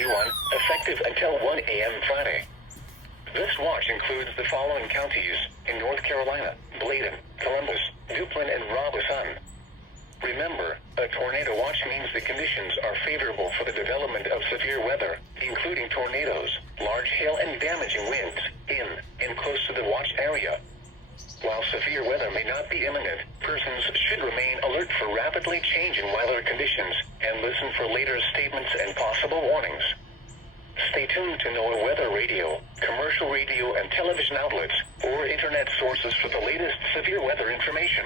2021, effective until 1 a.m. Friday. This watch includes the following counties in North Carolina: Bladen, Columbus, Duplin, and Robeson. Remember, a tornado watch means the conditions are favorable for the development of severe weather, including tornadoes, large hail, and damaging winds in and close to the watch area. While severe weather may not be imminent, persons should remain alert for rapidly changing weather conditions and listen for later statements and possible warnings. Stay tuned to NOAA weather radio, commercial radio and television outlets, or internet sources for the latest severe weather information.